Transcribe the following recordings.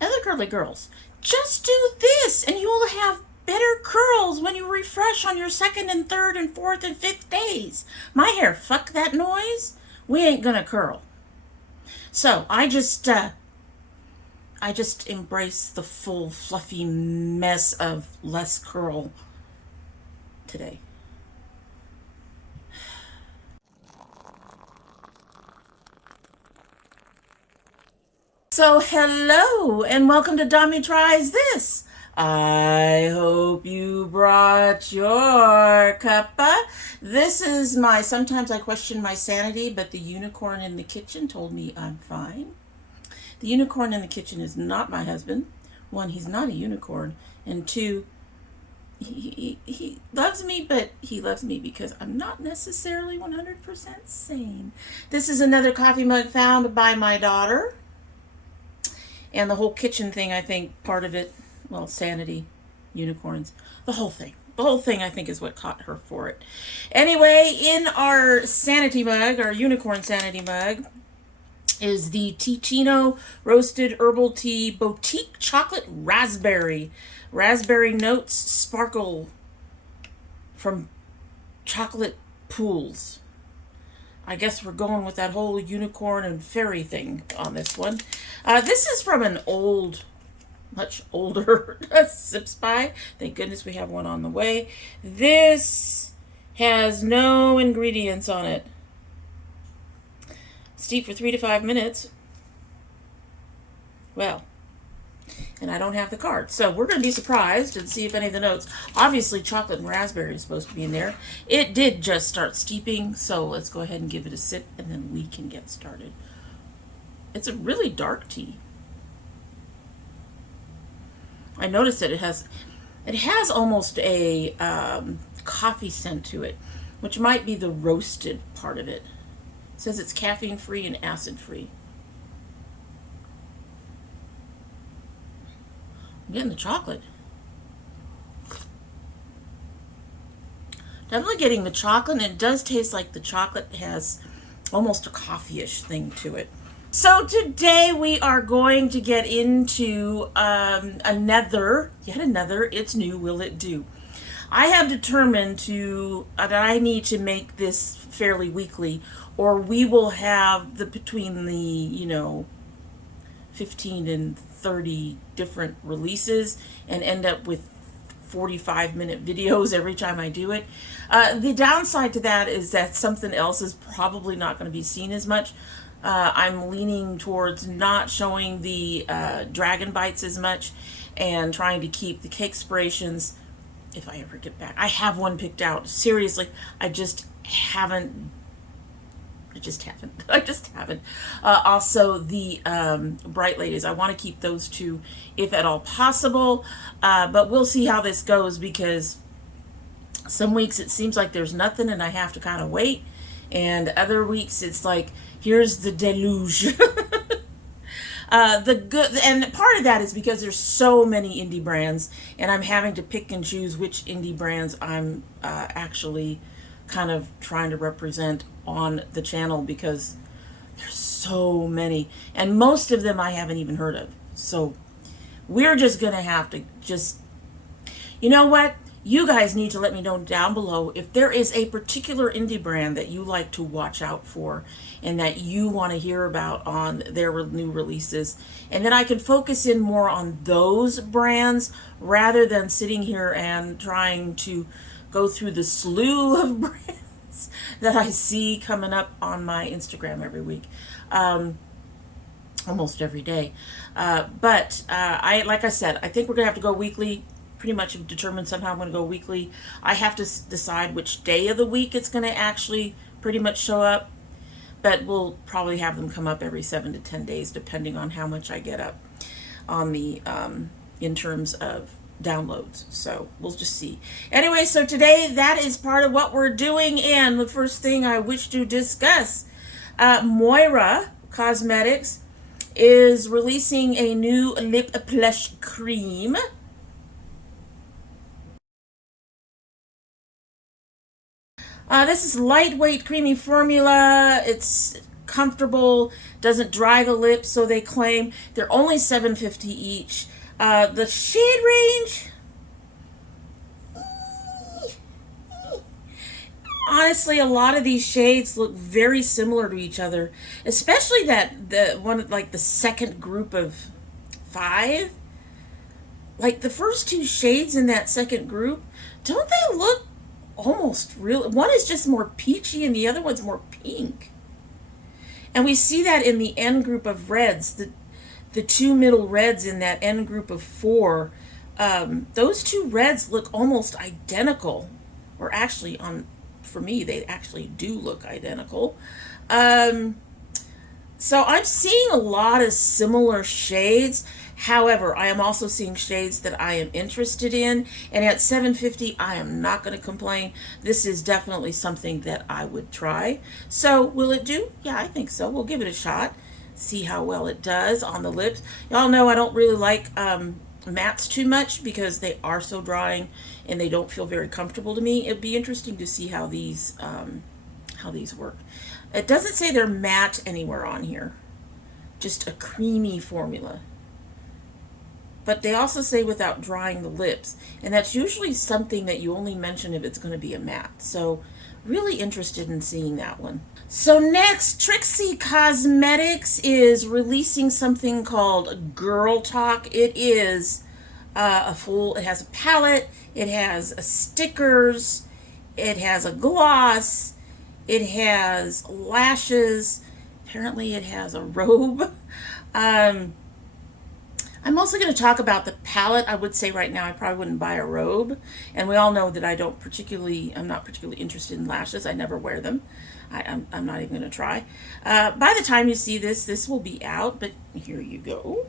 Other curly girls, just do this and you will have better curls when you refresh on your second and third and fourth and fifth days. My hair, fuck that noise. We ain't gonna curl. So I just embrace the full fluffy mess of less curl today. So hello and welcome to domytriesthis. I hope you brought your cuppa. This is my, sometimes I question my sanity, but the unicorn in the kitchen told me I'm fine. The unicorn in the kitchen is not my husband. One, he's not a unicorn. And two, he loves me, but he loves me because I'm not necessarily 100% sane. This is another coffee mug found by my daughter. And the whole kitchen thing, I think, part of it, well, sanity, unicorns, the whole thing. The whole thing, I think, is what caught her for it. Anyway, in our sanity mug, our unicorn sanity mug, is the Teetino Roasted Herbal Tea Boutique Chocolate Raspberry. Raspberry notes sparkle from chocolate pools. I guess we're going with that whole unicorn and fairy thing on this one. This is from an old, much older Sip Spy. Thank goodness we have one on the way. This has no ingredients on it. Steep for 3 to 5 minutes. Well, and I don't have the card. So we're going to be surprised and see if any of the notes. Obviously, chocolate and raspberry is supposed to be in there. It did just start steeping, so let's go ahead and give it a sip, and then we can get started. It's a really dark tea. I noticed that it has almost a coffee scent to it, which might be the roasted part of it. It says it's caffeine-free and acid-free. I'm getting the chocolate. Definitely getting the chocolate, and it does taste like the chocolate has almost a coffee-ish thing to it. So today we are going to get into yet another, it's new, will it do? I have determined that I need to make this fairly weekly, or we will have between the, 15 and 30 different releases and end up with 45-minute videos every time I do it. The downside to that is that something else is probably not going to be seen as much. I'm leaning towards not showing the dragon bites as much and trying to keep the cakespirations if I ever get back. I have one picked out. Seriously, I just haven't. Also, the Bright Ladies. I want to keep those two if at all possible. But we'll see how this goes, because some weeks it seems like there's nothing and I have to kind of wait. And other weeks it's like, here's the deluge. And part of that is because there's so many indie brands, and I'm having to pick and choose which indie brands I'm actually kind of trying to represent on the channel, because there's so many, and most of them I haven't even heard of. So we're just gonna have to you know what? You guys need to let me know down below if there is a particular indie brand that you like to watch out for and that you want to hear about on their new releases. And then I can focus in more on those brands rather than sitting here and trying to go through the slew of brands that I see coming up on my Instagram every week. Almost every day. But like I said, I think we're going to have to go weekly. Pretty much determined somehow I'm going to go weekly. I have to decide which day of the week it's going to actually pretty much show up. But we'll probably have them come up every 7 to 10 days, depending on how much I get up on the in terms of downloads. So we'll just see. Anyway, so today that is part of what we're doing. And the first thing I wish to discuss, Xno Cosmetics is releasing a new lip plush cream. This is lightweight, creamy formula. It's comfortable, doesn't dry the lips, so they claim. They're only $7.50 each. The shade range, honestly, a lot of these shades look very similar to each other, especially the one, like the second group of 5. Like the first 2 shades in that second group, don't they look almost real? One is just more peachy and the other one's more pink. And we see that in the end group of reds, the 2 middle reds in that end group of 4. Those 2 reds look almost identical, or actually, for me, they actually do look identical. So I'm seeing a lot of similar shades. However, I am also seeing shades that I am interested in, and at $7.50, I am not going to complain. This is definitely something that I would try. So will it do? Yeah, I think so. We'll give it a shot, see how well it does on the lips. Y'all know I don't really like mattes too much because they are so drying and they don't feel very comfortable to me. It'd be interesting to see how these work. It doesn't say they're matte anywhere on here, just a creamy formula. But they also say without drying the lips, and that's usually something that you only mention if it's going to be a matte. So really interested in seeing that one. So next, Trixie Cosmetics is releasing something called Girl Talk. It is it has a palette, it has stickers, it has a gloss, it has lashes, apparently it has a robe. I'm mostly going to talk about the palette. I would say right now I probably wouldn't buy a robe. And we all know that I'm not particularly interested in lashes. I never wear them. I'm not even going to try. By the time you see this will be out, but here you go.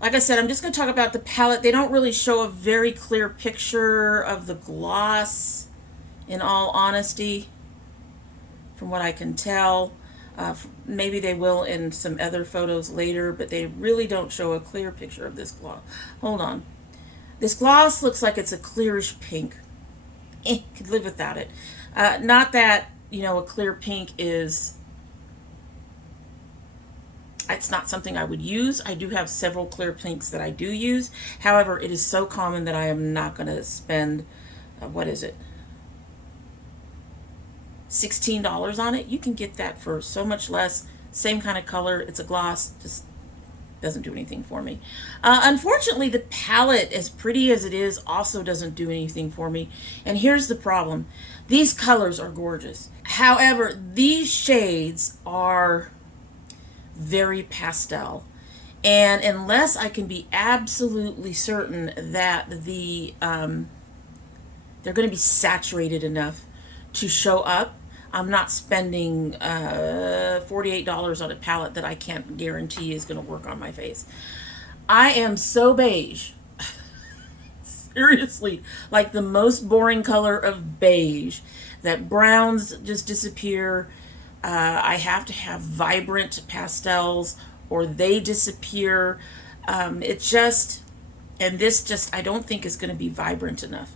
Like I said, I'm just going to talk about the palette. They don't really show a very clear picture of the gloss, in all honesty, from what I can tell. Maybe they will in some other photos later, but they really don't show a clear picture of this gloss. Hold on. This gloss looks like it's a clearish pink. Could live without it. Not that, a clear pink is... It's not something I would use. I do have several clear pinks that I do use. However, it is so common that I am not going to spend, what is it? $16 on it. You can get that for so much less. Same kind of color. It's a gloss. Just doesn't do anything for me. Unfortunately, the palette, as pretty as it is, also doesn't do anything for me. And here's the problem. These colors are gorgeous. However, these shades are very pastel. And unless I can be absolutely certain that they're going to be saturated enough to show up, I'm not spending $48 on a palette that I can't guarantee is going to work on my face. I am so beige. Seriously, like the most boring color of beige, that browns just disappear. I have to have vibrant pastels or they disappear. And this just, I don't think is going to be vibrant enough.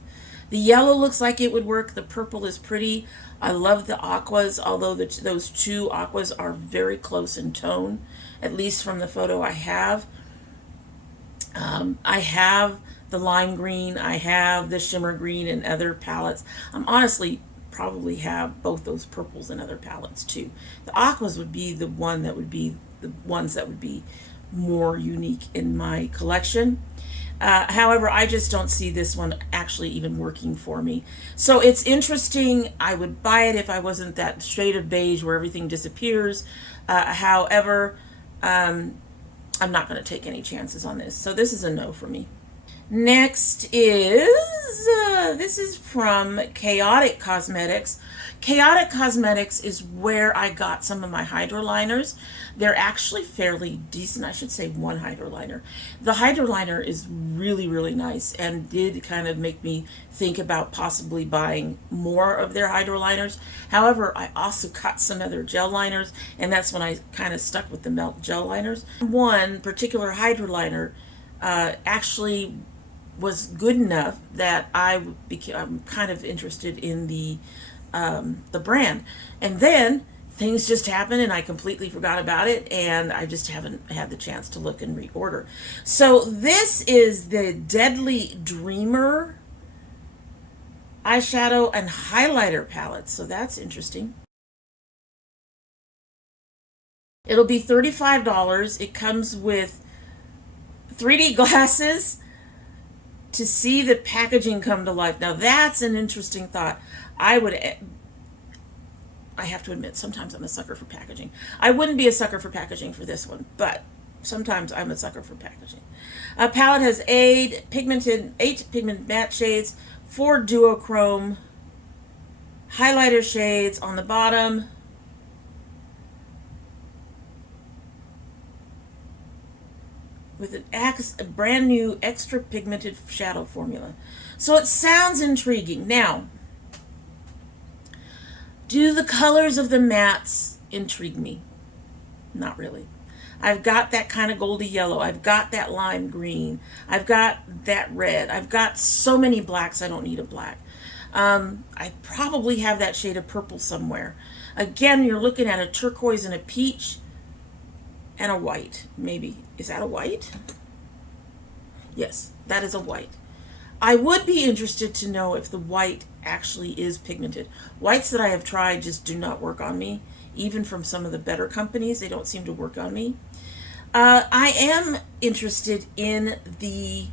The yellow looks like it would work. The purple is pretty. I love the aquas, although those 2 aquas are very close in tone, at least from the photo I have. I have the lime green. I have the shimmer green and other palettes. I'm honestly probably have both those purples and other palettes too. The aquas would be the ones that would be more unique in my collection. However, I just don't see this one actually even working for me. So it's interesting. I would buy it if I wasn't that shade of beige where everything disappears. However, I'm not going to take any chances on this. So this is a no for me. Next is, this is from Klarity Kosmetics. Klarity Kosmetics is where I got some of my hydroliners. They're actually fairly decent. I should say one hydroliner. The hydroliner is really, really nice and did kind of make me think about possibly buying more of their hydroliners. However, I also got some other gel liners, and that's when I kind of stuck with the Melt gel liners. One particular hydroliner actually was good enough that I'm kind of interested in the the brand. And then things just happened and I completely forgot about it, and I just haven't had the chance to look and reorder. So this is the Deadly Dreamer eyeshadow and highlighter palette. So that's interesting. It'll be $35. It comes with 3D glasses to see the packaging come to life. Now that's an interesting thought. I have to admit, sometimes I'm a sucker for packaging. I wouldn't be a sucker for packaging for this one, but sometimes I'm a sucker for packaging. A palette has 8 pigmented matte shades, 4 duochrome highlighter shades on the bottom, with a brand new extra pigmented shadow formula. So it sounds intriguing. Now, do the colors of the mattes intrigue me? Not really. I've got that kind of goldy yellow. I've got that lime green. I've got that red. I've got so many blacks, I don't need a black. I probably have that shade of purple somewhere. Again, you're looking at a turquoise and a peach and a white, maybe. Is that a white? Yes, that is a white. I would be interested to know if the white actually is pigmented. Whites that I have tried just do not work on me. Even from some of the better companies, they don't seem to work on me. I am interested in the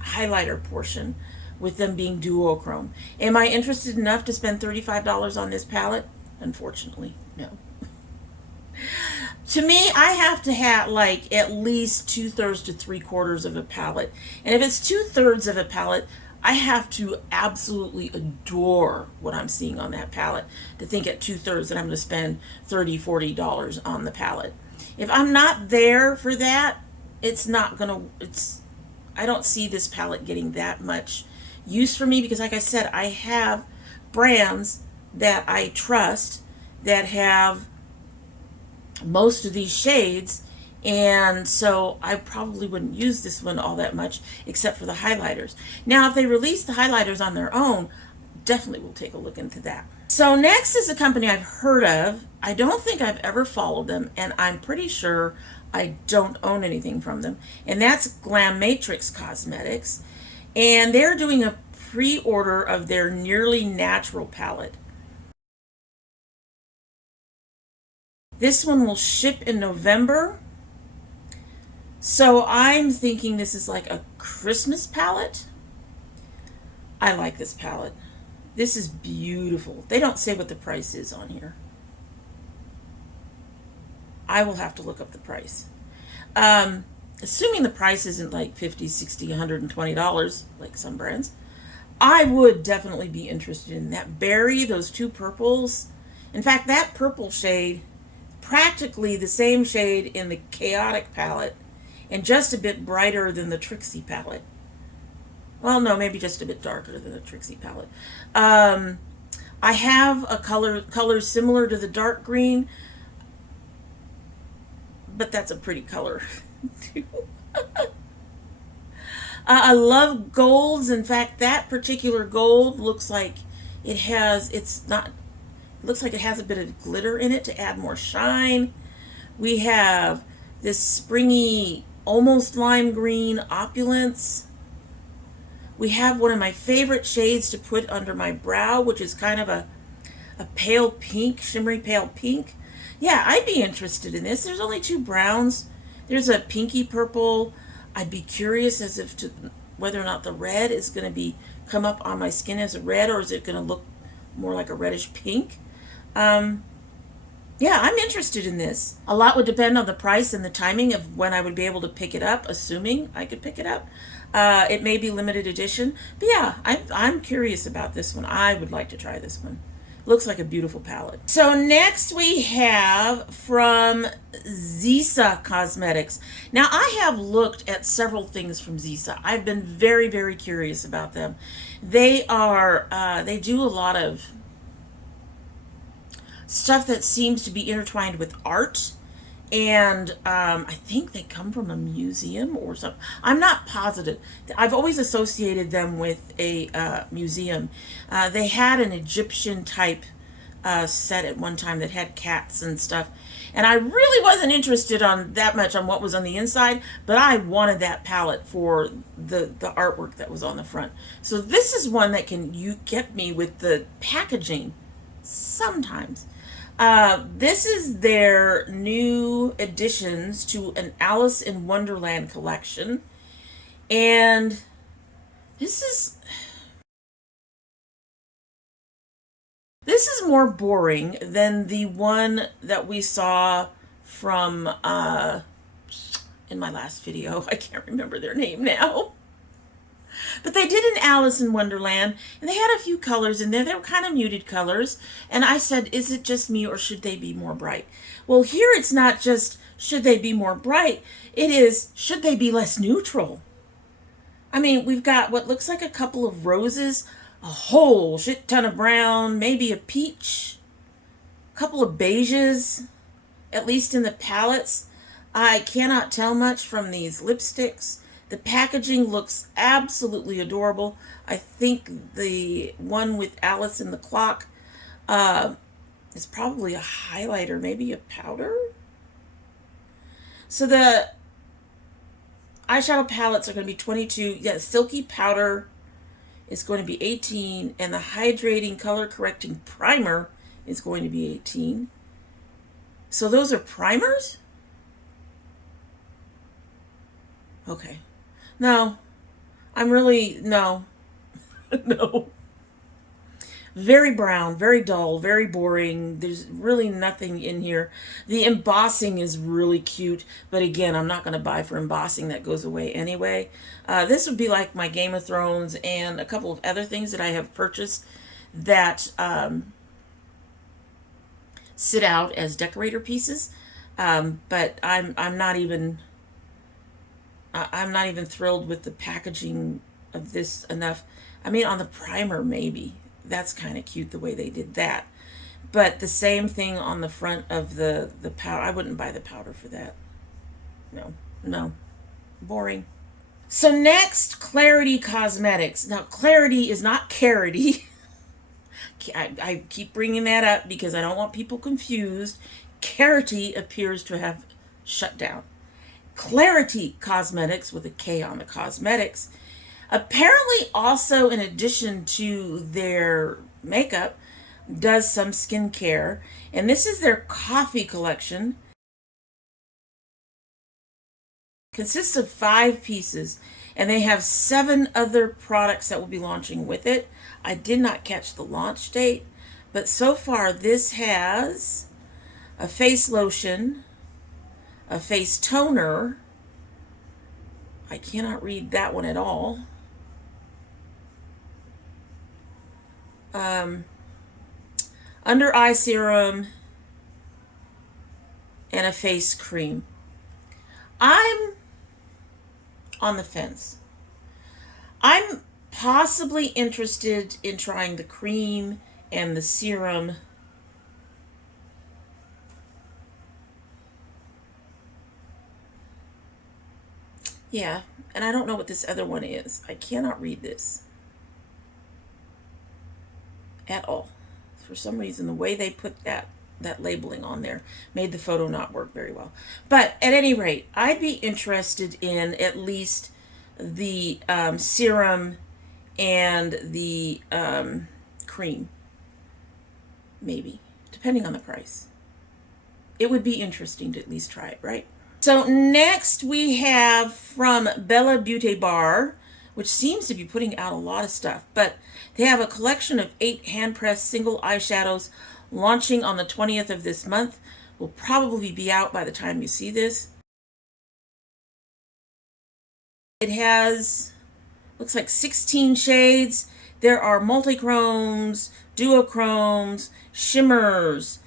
highlighter portion, with them being duochrome. Am I interested enough to spend $35 on this palette? Unfortunately, no. To me, I have to have like at least 2/3 to 3/4 of a palette. And if it's 2/3 of a palette, I have to absolutely adore what I'm seeing on that palette to think at 2/3 that I'm going to spend $30, $40 on the palette. If I'm not there for that, I don't see this palette getting that much use for me, because like I said, I have brands that I trust that have most of these shades, and so I probably wouldn't use this one all that much except for the highlighters. Now if they release the highlighters on their own, definitely will take a look into that. So next is a company I've heard of. I don't think I've ever followed them, and I'm pretty sure I don't own anything from them, and that's Gourmande Cosmetics, and they're doing a pre-order of their Nearly Natural palette. This one will ship in November. So I'm thinking this is like a Christmas palette. I like this palette. This is beautiful. They don't say what the price is on here. I will have to look up the price. Assuming the price isn't like $50, $60, $120 like some brands, I would definitely be interested in that berry, those 2 purples. In fact, that purple shade, practically the same shade in the Chaotic palette, and just a bit brighter than the Trixie palette. Well, no, maybe just a bit darker than the Trixie palette. I have a color similar to the dark green, but that's a pretty color too. I love golds. In fact, that particular gold looks like it has a bit of glitter in it to add more shine. We have this springy, almost lime green Opulence. We have one of my favorite shades to put under my brow, which is kind of a pale pink, shimmery pale pink. Yeah, I'd be interested in this. There's only 2 browns. There's a pinky purple. I'd be curious as if to whether or not the red is going to come up on my skin as a red, or is it going to look more like a reddish pink. Yeah, I'm interested in this. A lot would depend on the price and the timing of when I would be able to pick it up, assuming I could pick it up. It may be limited edition, but yeah, I'm curious about this one. I would like to try this one. Looks like a beautiful palette. So next we have from Xno Cosmetics. Now I have looked at several things from Xno. I've been very, very curious about them. They do a lot of stuff that seems to be intertwined with art And I think they come from a museum or something. I'm not positive. I've always associated them with a museum. They had an Egyptian type set at one time that had cats and stuff. And I really wasn't interested on that much on what was on the inside, but I wanted that palette for the artwork that was on the front. So this is one that you get me with the packaging sometimes. This is their new additions to an Alice in Wonderland collection. And this is more boring than the one that we saw from in my last video. I can't remember their name now. But they did an Alice in Wonderland, and they had a few colors in there. They were kind of muted colors. And I said, is it just me, or should they be more bright? Well, here it's not just should they be more bright. It is, should they be less neutral? I mean, we've got what looks like a couple of roses, a whole shit ton of brown, maybe a peach, a couple of beiges, at least in the palettes. I cannot tell much from these lipsticks. The packaging looks absolutely adorable. I think the one with Alice in the Clock is probably a highlighter, maybe a powder. So the eyeshadow palettes are going to be 22. Yeah, Silky Powder is going to be 18, and the Hydrating Color Correcting Primer is going to be 18. So those are primers? Okay. No, I'm really, no, no. Very brown, very dull, very boring. There's really nothing in here. The embossing is really cute, but again, I'm not going to buy for embossing. That goes away anyway. This would be like my Game of Thrones and a couple of other things that I have purchased that sit out as decorator pieces. But I'm not even thrilled with the packaging of this enough. I mean, on the primer, maybe. That's kind of cute the way they did that. But the same thing on the front of the powder. I wouldn't buy the powder for that. No. Boring. So next, Klarity Kosmetics. Now, Klarity is not Klarity. I keep bringing that up because I don't want people confused. Klarity appears to have shut down. Klarity Kosmetics, with a K on the cosmetics, apparently also, in addition to their makeup, does some skincare. And this is their coffee collection. Consists of 5 pieces, and they have 7 other products that will be launching with it. I did not catch the launch date, but so far this has a face lotion, a face toner. I cannot read that one at all. Under eye serum, and a face cream. I'm on the fence. I'm possibly interested in trying the cream and the serum. Yeah, and I don't know what this other one is. I cannot read this at all. For some reason, the way they put that labeling on there made the photo not work very well. But at any rate, I'd be interested in at least the serum and the cream. Maybe, depending on the price. It would be interesting to at least try it, right? So next we have from Bellabeautebar, which seems to be putting out a lot of stuff, but they have a collection of 8 hand-pressed single eyeshadows launching on the 20th of this month. Will probably be out by the time you see this. It has, looks like 16 shades. There are multichromes, duochromes, shimmers.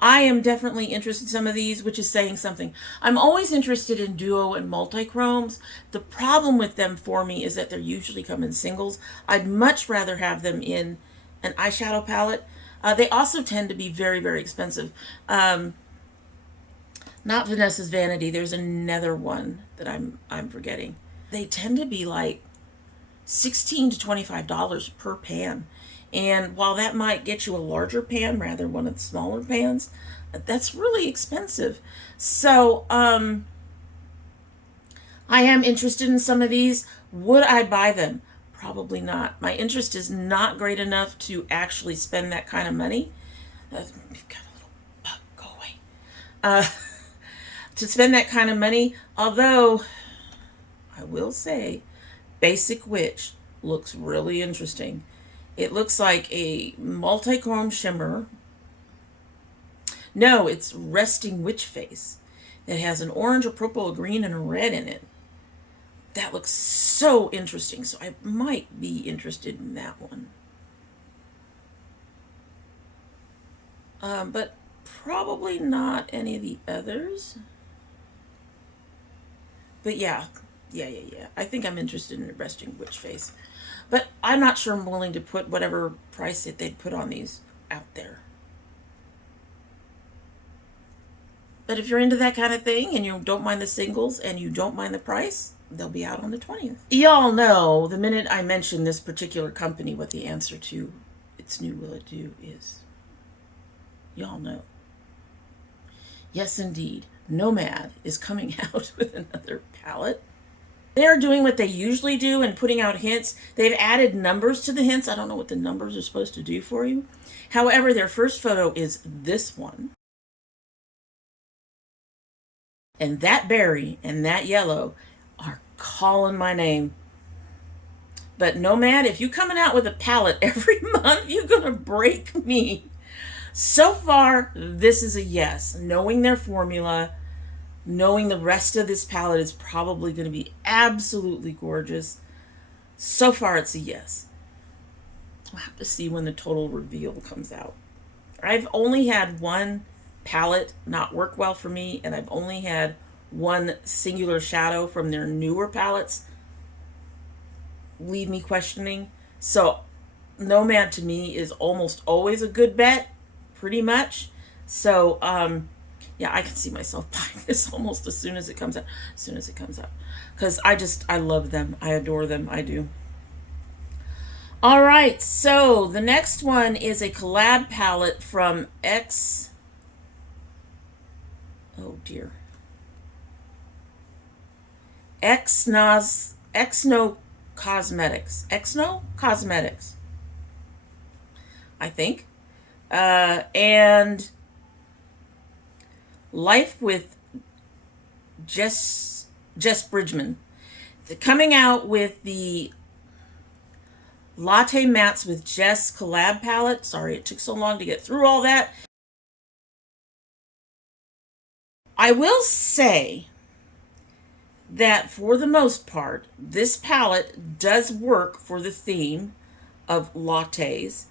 I am definitely interested in some of these, which is saying something. I'm always interested in duo and multi-chromes. The problem with them for me is that they usually come in singles. I'd much rather have them in an eyeshadow palette. They also tend to be very, very expensive. Not Vanessa's Vanity. There's another one that I'm forgetting. They tend to be like $16 to $25 per pan. And while that might get you a larger pan rather than one of the smaller pans, that's really expensive. So I am interested in some of these. Would I buy them? Probably not. My interest is not great enough to actually spend that kind of money. You've got a little bug. Go away. To spend that kind of money, although I will say Basic Witch looks really interesting. It looks like a multi-chrome shimmer. No, it's Resting Witch Face. It has an orange, a purple, a green, and a red in it. That looks so interesting, so I might be interested in that one. But probably not any of the others. But yeah. I think I'm interested in a Resting Witch Face. But I'm not sure I'm willing to put whatever price that they'd put on these out there. But if you're into that kind of thing and you don't mind the singles and you don't mind the price, they'll be out on the 20th. Y'all know the minute I mention this particular company what the answer to its new will it do is. Y'all know. Yes, indeed. Nomad is coming out with another palette. They're doing what they usually do and putting out hints. They've added numbers to the hints. I don't know what the numbers are supposed to do for you. However, their first photo is this one. And that berry and that yellow are calling my name. But Nomad, if you're coming out with a palette every month, you're going to break me. So far, this is a yes. Knowing their formula, knowing the rest of this palette is probably going to be absolutely gorgeous. So far, it's a yes. We'll have to see when the total reveal comes out. I've only had one palette not work well for me, and I've only had one singular shadow from their newer palettes leave me questioning. So Nomad to me is almost always a good bet, pretty much. So yeah, I can see myself buying this almost as soon as it comes out. Because I love them. I adore them. I do. All right, so the next one is a collab palette from Xno Cosmetics. Xno Cosmetics, I think. And Life with Jess Bridgman. They're coming out with the Latte Mattes with Jess collab palette. Sorry it took so long to get through all that. I will say that for the most part, this palette does work for the theme of lattes.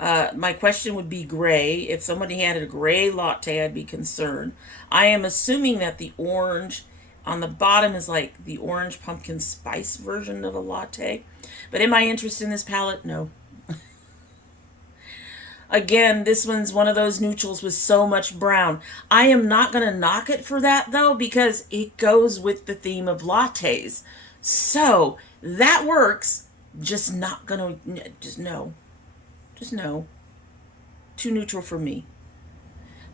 My question would be gray. If somebody had a gray latte, I'd be concerned. I am assuming that the orange on the bottom is like the orange pumpkin spice version of a latte. But am I interested in this palette? No. Again, this one's one of those neutrals with so much brown. I am not going to knock it for that, though, because it goes with the theme of lattes. So, that works. Just not going to... Just no. Just no. Too neutral for me.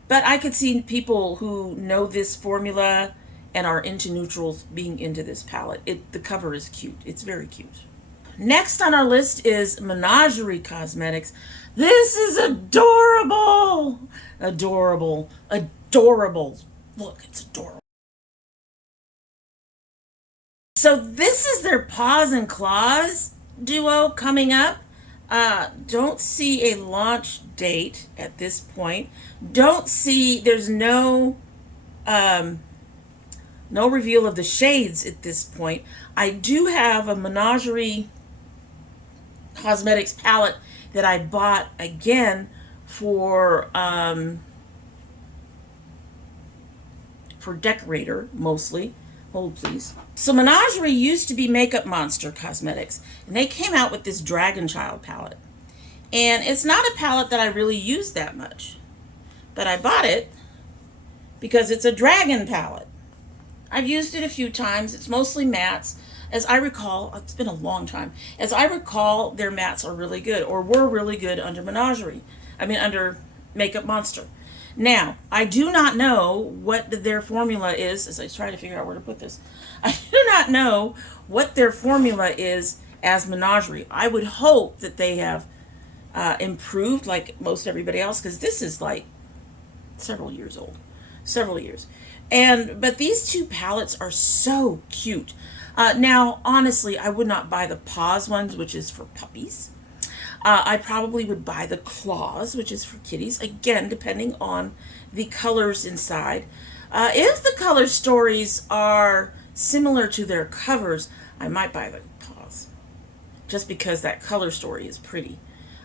But I could see people who know this formula and are into neutrals being into this palette. The cover is cute. It's very cute. Next on our list is Menagerie Cosmetics. This is adorable. Adorable. Adorable. Look, it's adorable. So this is their Paws and Claws duo coming up. Don't see a launch date at this point. There's no reveal of the shades at this point. I do have a Menagerie Cosmetics palette that I bought again for decorator mostly. Hold please. So Menagerie used to be Makeup Monster Cosmetics, and they came out with this Dragon Child palette. And it's not a palette that I really use that much, but I bought it because it's a dragon palette. I've used it a few times. It's mostly mattes. As I recall, it's been a long time. As I recall, their mattes are really good, or were really good under under Makeup Monster. Now, I do not know what their formula is, as I try to figure out where to put this. I do not know what their formula is as Menagerie. I would hope that they have improved like most everybody else, because this is like several years old. Several years. But these two palettes are so cute. Now, honestly, I would not buy the Paws ones, which is for puppies. I probably would buy the Claws, which is for kitties. Again, depending on the colors inside. If the color stories are similar to their covers, I might buy the Paws, just because that color story is pretty.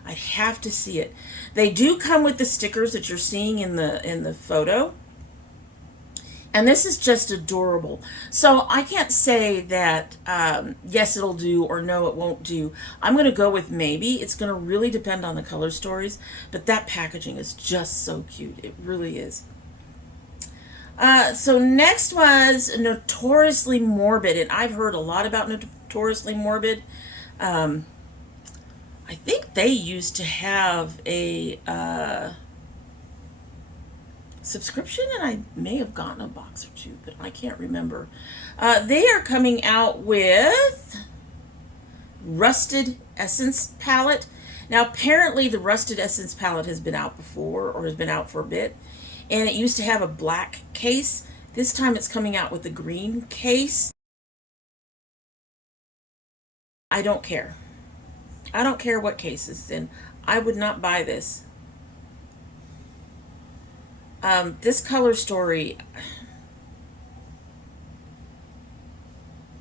I'd have to see it. They do come with the stickers that you're seeing in the photo. And this is just adorable. So I can't say that yes, it'll do, or no, it won't do. I'm going to go with maybe. It's going to really depend on the color stories. But that packaging is just so cute. It really is. So next was Notoriously Morbid. And I've heard a lot about Notoriously Morbid. I think they used to have a subscription, and I may have gotten a box or two, but I can't remember. They are coming out with Rusted Essence palette. Now, apparently the Rusted Essence palette has been out before, or has been out for a bit, and it used to have a black case. This time it's coming out with a green case. I don't care. I don't care what case it's in. I would not buy this. This color story,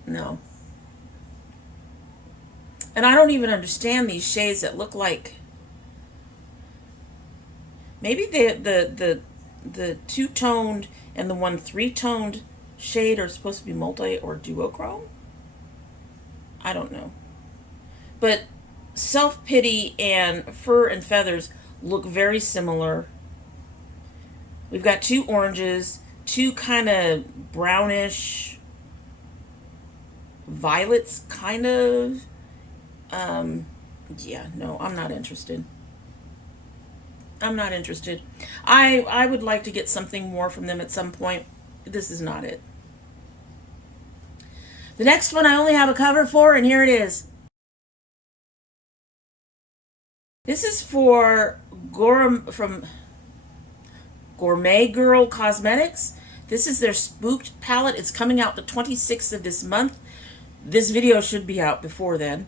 no. And I don't even understand these shades that look like, maybe the two-toned and the one three-toned shade are supposed to be multi or duochrome. I don't know. But Self-Pity and Fur and Feathers look very similar. We've got two oranges, two kind of brownish violets, kind of. Yeah, no, I'm not interested. I'm not interested. I would like to get something more from them at some point. This is not it. The next one I only have a cover for, and here it is. This is for Gourmande Girls Cosmetics. This is their Spooked palette. It's coming out the 26th of this month. This video should be out before then.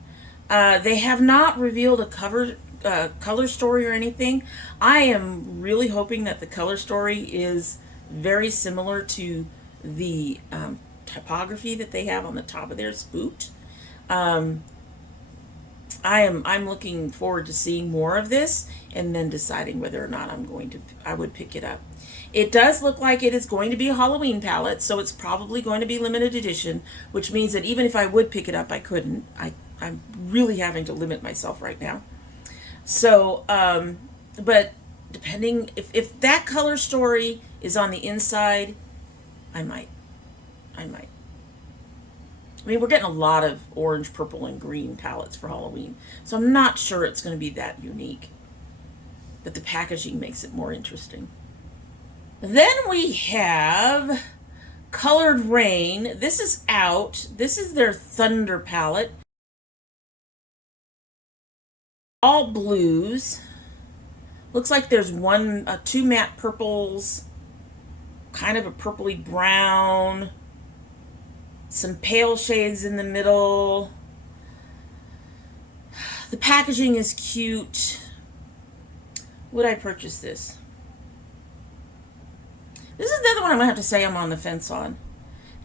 They have not revealed a color story or anything. I am really hoping that the color story is very similar to the typography that they have on the top of their Spooked. I'm looking forward to seeing more of this and then deciding whether or not I would pick it up. It does look like it is going to be a Halloween palette, so it's probably going to be limited edition, which means that even if I would pick it up, I couldn't. I'm really having to limit myself right now. So, but depending, if that color story is on the inside, I might. I mean, we're getting a lot of orange, purple, and green palettes for Halloween, so I'm not sure it's going to be that unique. But the packaging makes it more interesting. Then we have Colored Rain. This is out. This is their Thunder palette. All blues. Looks like there's two matte purples, kind of a purpley brown, some pale shades in the middle. The packaging is cute. Would I purchase this? This is the other one I'm going to have to say I'm on the fence on.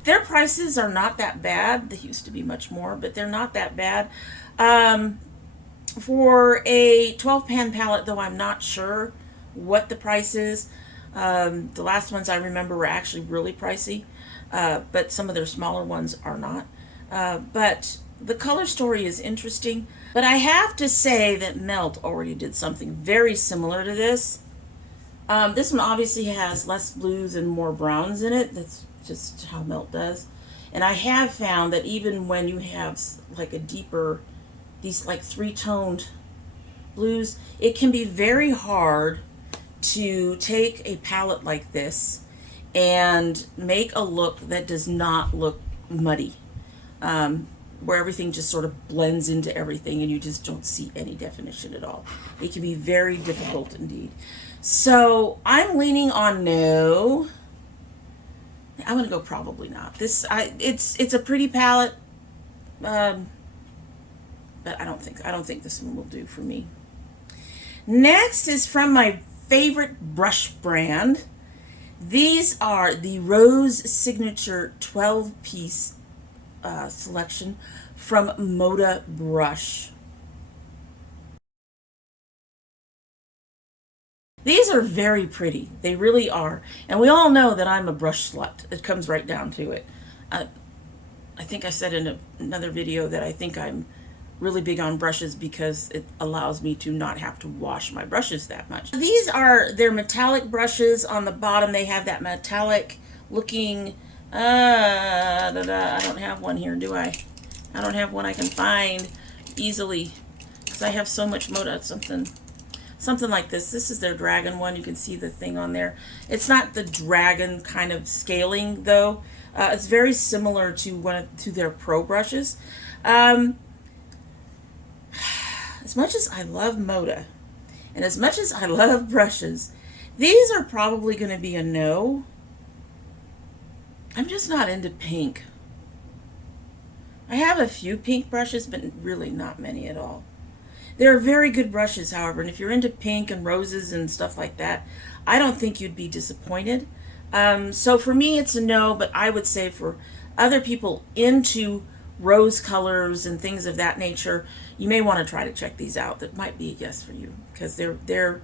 Their prices are not that bad. They used to be much more, but they're not that bad. For a 12-pan palette, though, I'm not sure what the price is. The last ones I remember were actually really pricey. But some of their smaller ones are not. But the color story is interesting, but I have to say that Melt already did something very similar to this. This one obviously has less blues and more browns in it. That's just how Melt does. And I have found that even when you have like a deeper, these like three-toned blues, it can be very hard to take a palette like this and make a look that does not look muddy, where everything just sort of blends into everything and you just don't see any definition at all. It can be very difficult indeed. So I'm leaning on no. I'm gonna go probably not. It's a pretty palette, but I don't think this one will do for me. Next is from my favorite brush brand. These are the Rose Signature 12-piece selection from Moda Brush. These are very pretty. They really are. And we all know that I'm a brush slut. It comes right down to it. I think I said in another video that I think I'm really big on brushes because it allows me to not have to wash my brushes that much. These are their metallic brushes. On the bottom they have that metallic looking, I don't have one here, do I? I don't have one I can find easily because I have so much Moda. Something like this. This is their dragon one. You can see the thing on there. It's not the dragon kind of scaling though. It's very similar to their pro brushes. As much as I love Moda and as much as I love brushes, these are probably going to be a no. I'm just not into pink. I have a few pink brushes, but really not many at all. They're very good brushes, however, and if you're into pink and roses and stuff like that, I don't think you'd be disappointed. So for me, it's a no, but I would say for other people into rose colors and things of that nature, you may want to try to check these out. That might be a yes for you because they're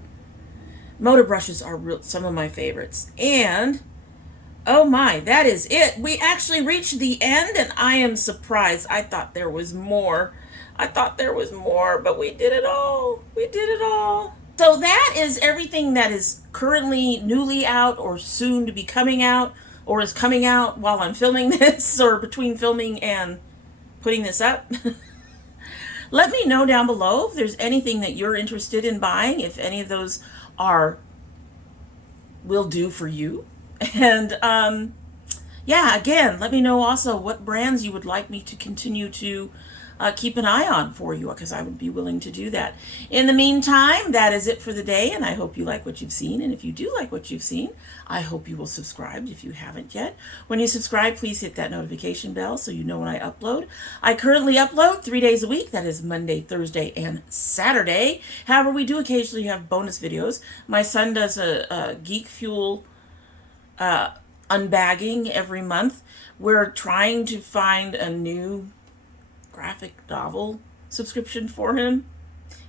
Moda brushes are some of my favorites. And oh my, that is it. We actually reached the end and I am surprised. I thought there was more. But we did it all. So that is everything that is currently newly out or soon to be coming out or is coming out while I'm filming this or between filming and putting this up. Let me know down below if there's anything that you're interested in buying, if any of those will do for you. And yeah, again, let me know also what brands you would like me to continue to keep an eye on for you, because I would be willing to do that. In the meantime, that is it for the day, and I hope you like what you've seen. And if you do like what you've seen, I hope you will subscribe if you haven't yet. When you subscribe, please hit that notification bell so you know when I upload. I currently upload 3 days a week. That is Monday, Thursday, and Saturday. However, we do occasionally have bonus videos. My son does a Geek Fuel unbagging every month. We're trying to find a new graphic novel subscription for him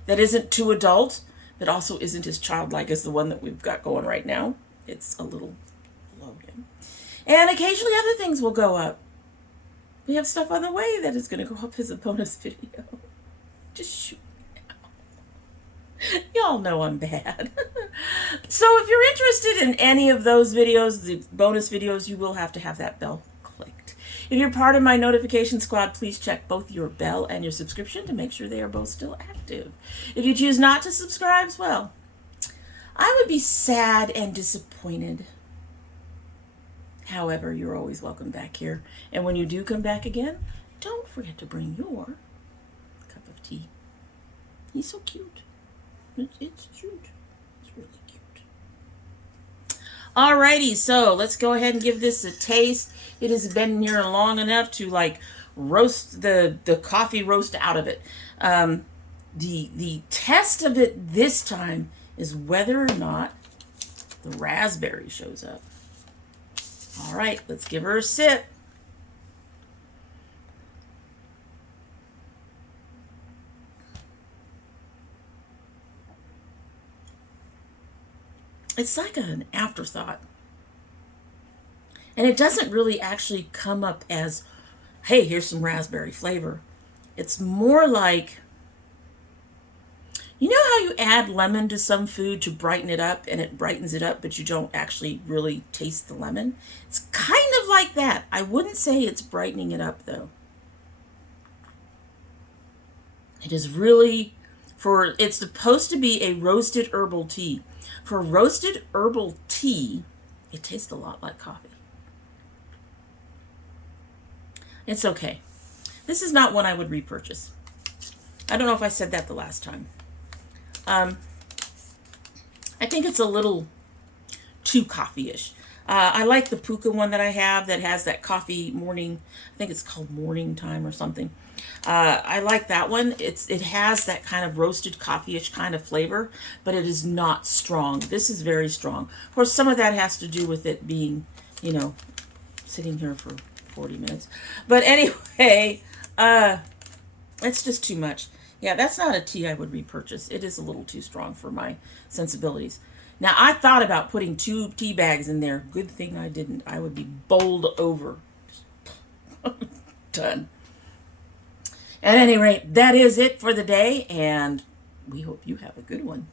that isn't too adult, but also isn't as childlike as the one that we've got going right now. It's a little below him. And occasionally other things will go up. We have stuff on the way that is going to go up as a bonus video. Just shoot me now. Y'all know I'm bad. So if you're interested in any of those videos, the bonus videos, you will have to have that bell clicked. If you're part of my notification squad, please check both your bell and your subscription to make sure they are both still active. If you choose not to subscribe, well, I would be sad and disappointed. However, you're always welcome back here. And when you do come back again, don't forget to bring your cup of tea. He's so cute. It's cute. It's really cute. Alrighty, so let's go ahead and give this a taste. It has been here long enough to like roast the coffee roast out of it. The test of it this time is whether or not the raspberry shows up. All right, let's give her a sip. It's like an afterthought. And it doesn't really actually come up as, hey, here's some raspberry flavor. It's more like, you know how you add lemon to some food to brighten it up and it brightens it up, but you don't actually really taste the lemon? It's kind of like that. I wouldn't say it's brightening it up though. It is really, it's supposed to be a roasted herbal tea. For roasted herbal tea, it tastes a lot like coffee. It's okay. This is not one I would repurchase. I don't know if I said that the last time. I think it's a little too coffee-ish. I like the Puka one that I have that has that coffee morning, I think it's called morning time or something. I like that one. It has that kind of roasted coffee-ish kind of flavor, but it is not strong. This is very strong. Of course, some of that has to do with it being, you know, sitting here for 40 minutes. But anyway, it's just too much. Yeah, that's not a tea I would repurchase. It is a little too strong for my sensibilities. Now, I thought about putting 2 tea bags in there. Good thing I didn't. I would be bowled over. Done. At any rate, that is it for the day, and we hope you have a good one.